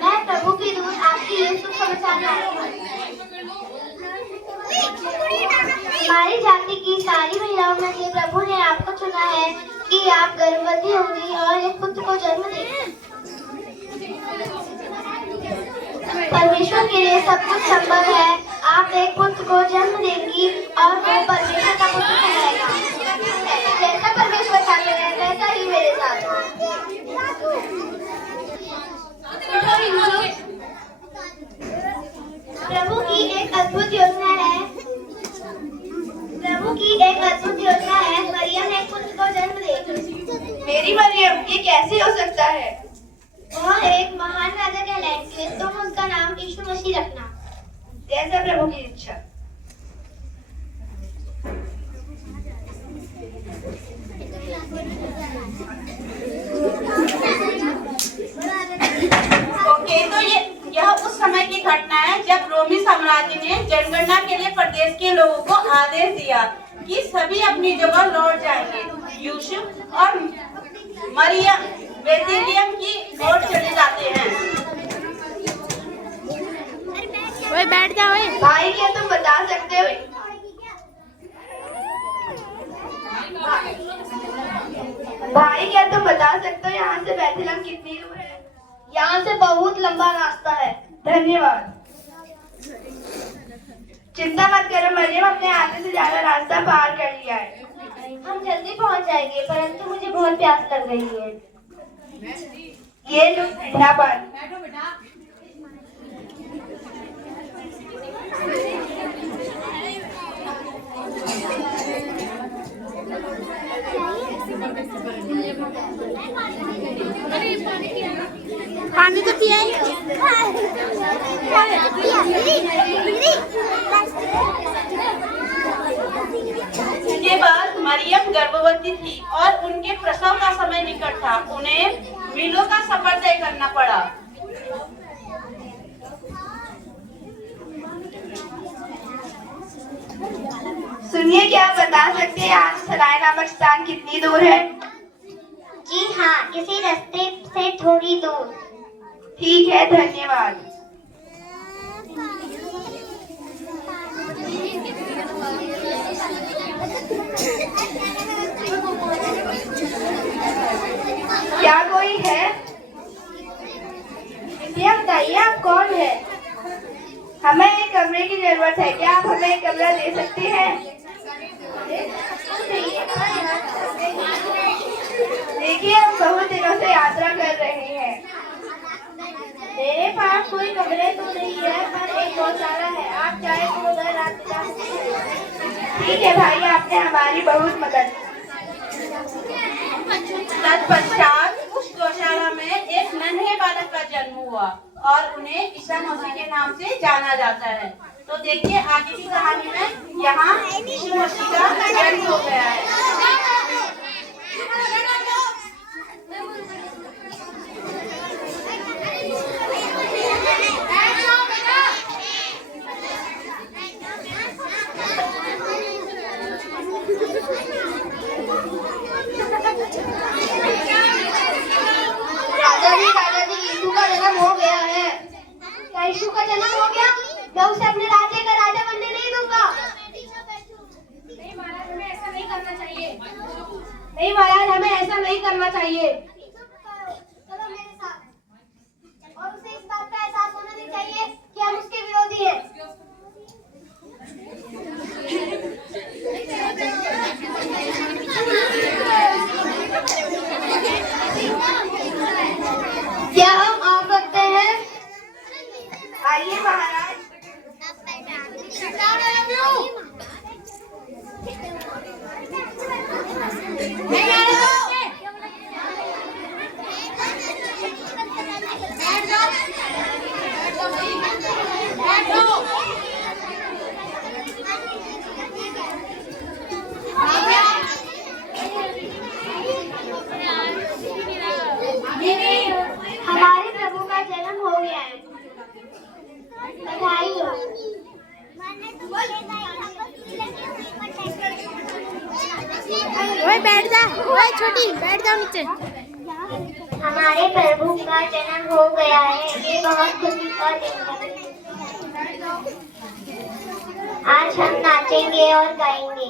मैं प्रभु की दूत आपके लिए शुभ समाचार लाई हूँ। हमारी जाति की सारी महिलाओं में से प्रभु ने आपको चुना है कि आप गर्भवती होंगी और एक पुत्र को जन्म देंगी। परमेश्वर के लिए सब कुछ संभव है। आप एक पुत्र को जन्म देंगी और वो परमेश्वर का पुत्र कहलाएगा। जैसा परमेश्वर चाहते हैं वैसा ही मेरे साथ। प्रभु की एक अद्भुत योजना है। मरियम एक पुत्र को जन्म देगी। मेरी मरियम, ये कैसे हो सकता है? वह एक महान राजा कहलाएंगे। तुम उसका नाम यीशु मसीह रखना। जैसा प्रभु की इच्छा। ओके, तो यह उस समय की घटना है जब रोमी साम्राज्य ने जनगणना के लिए प्रदेश के लोगों को आदेश दिया कि सभी अपनी जगह लौट जाएंगे। यूसुफ और मरियम बेथलेहम की ओर चले जाते हैं। ओए बैठ जाओ। भाई, क्या तुम बता सकते हो? यहाँ से बेथलेहम कितनी दूर है? यहाँ से बहुत लंबा रास्ता है। धन्यवाद। चिंता मत करो मरियम, अपने आधे से ज्यादा रास्ता पार कर लिया है। हम जल्दी पहुँच जाएंगे, परंतु मुझे बहुत प्यास लग रही है। ये लो ठंडा पानी। पानी तो पिया ही। इसके बाद मरियम गर्भवती थी और उनके प्रसव का समय निकट था। उन्हें मीलों का सफर तय करना पड़ा। सुनिए, क्या आप बता सकते हैं यहाँ से सराय नामक स्थान कितनी दूर है? जी हाँ, इसी रास्ते से थोड़ी दूर। ठीक है, धन्यवाद। क्या कोई है? क्या बताइए, आप कौन है? हमें एक कमरे की जरूरत है। क्या आप हमें एक कमरा दे सकते हैं? देखिए, हम बहुत दिनों से यात्रा कर रहे हैं। मेरे पास कोई कमरे तो नहीं है, पर एक गौशाला है। आप चाहे तो उधर रात बिता सकते हैं। ठीक है भाई, आपने हमारी बहुत मदद की। तत्पश्चात उस गौशाला में एक नन्हे बालक का जन्म हुआ और उन्हें ईसा मसीह के नाम से जाना जाता है। तो देखिए, आगे की कहानी में यहाँ यीशु मसीह का जन्म हो गया है। दादाजी, यीशु का जन्म हो गया है। क्या यीशु का जन्म हो गया? मैं उसे अपने राज्य का राजा बनने नहीं दूंगा। नहीं महाराज, हमें ऐसा नहीं करना चाहिए। नहीं महाराज, हमें ऐसा नहीं करना चाहिए। चलो मेरे साथ। और उसे इस बात का एहसास होना नहीं चाहिए कि हम उसके विरोधी हैं। क्या हम आ सकते हैं? आइए महाराज। ओए बैठ जा, ओए छोटी बैठ जाओ नीचे। हमारे प्रभु का जन्म हो गया है, ये बहुत खुशी का दिन है। आज हम नाचेंगे और गाएंगे।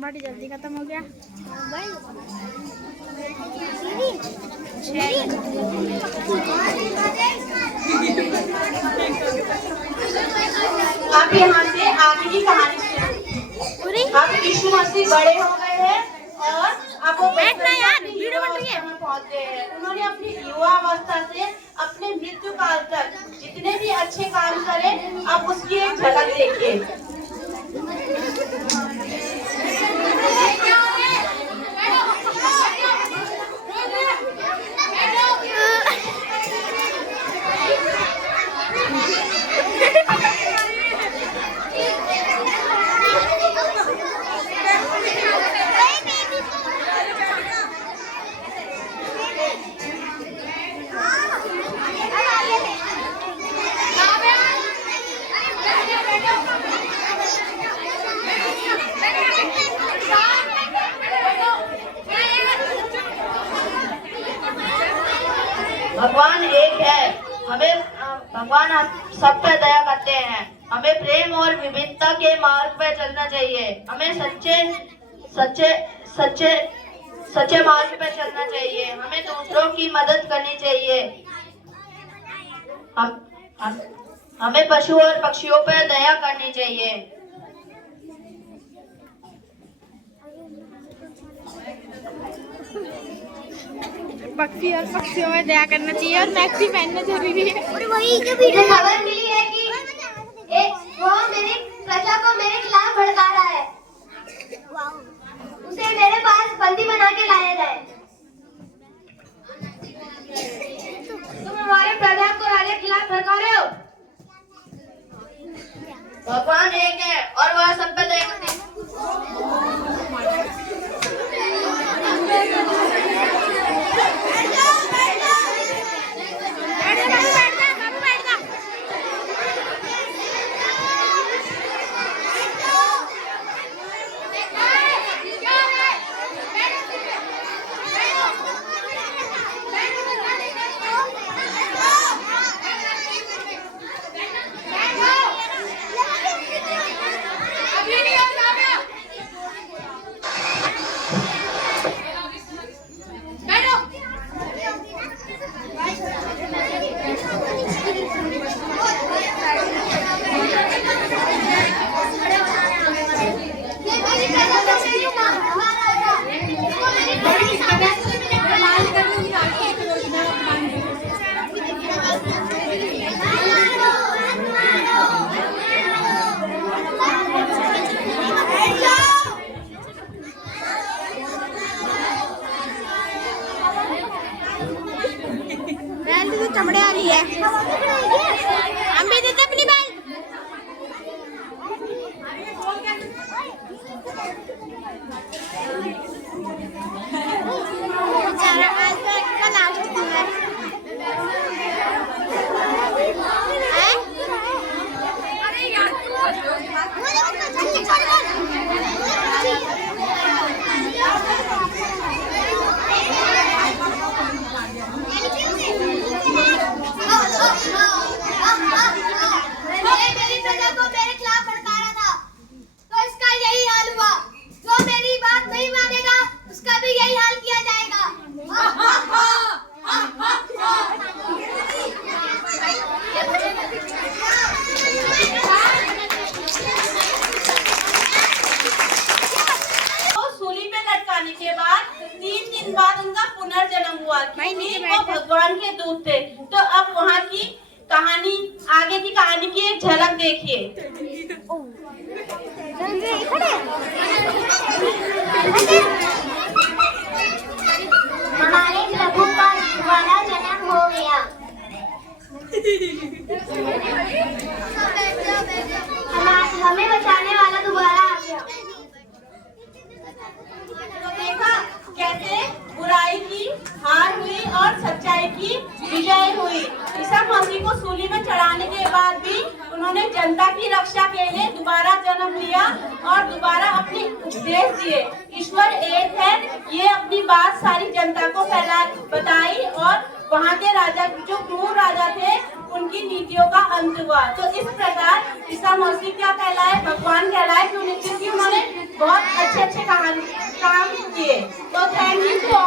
बड़ी जल्दी खत्म हो गया। अब यहाँ से आगे की कहानी शुरू। अब यीशु मसीह बड़े हो गए हैं और अब वो बैठना यार, वीडियो बन रही है। पहुँच गए हैं। उन्होंने अपनी युवा अवस्था से अपने मृत्यु काल तक जितने भी अच्छे काम करे, अब उसकी एक झलक देखिए। भगवान एक है। भगवान हम सब पे दया करते हैं। हमें प्रेम और विविधता के मार्ग पे चलना चाहिए। हमें सच्चे मार्ग पे चलना चाहिए। हमें दूसरों की मदद करनी चाहिए। हमें पशु और पक्षियों पे दया करनी चाहिए। पक्षी और पक्षियों में दया करना चाहिए और मैक्सी पहनना जरूरी है। और वही जो मुझे खबर मिली है कि वो मेरी प्रजा को मेरे खिलाफ भड़का रहा है, उसे मेरे पास बंदी बना के लाया जाए। तुम हमारे प्रजा को राजा के खिलाफ भड़का रहे हो। भगवान एक है और वह सब पे दया करते हैं। चमड़े वाली है। हम भी देते अपनी बैल। बेचारा आज का लास्ट दिन है। Oh, जाने के बाद 3 दिन बाद उनका पुनर्जन्म हुआ, क्योंकि वो भगवान के दूत थे। तो अब वहाँ की कहानी, आगे की कहानी की एक झलक देखिए। हमारे प्रभु का दोबारा जन्म हो गया। हमें बचाने वाला दोबारा आ गया। तो देखा कैसे बुराई की हार हुई और सच्चाई की विजय हुई। ईसा मसीह को सूली में चढ़ाने के बाद भी उन्होंने जनता की रक्षा के लिए दोबारा जन्म लिया और दोबारा अपने उपदेश दिए। ईश्वर एक है, ये अपनी बात सारी जनता को बताई और वहाँ के राजा, जो क्रूर राजा थे, उनकी नीतियों का अंत हुआ। तो इस प्रकार ईसा मसीह क्या कहलाए? भगवान कहलाए, क्योंकि उन्होंने बहुत अच्छे काम किए। तो थैंक यू।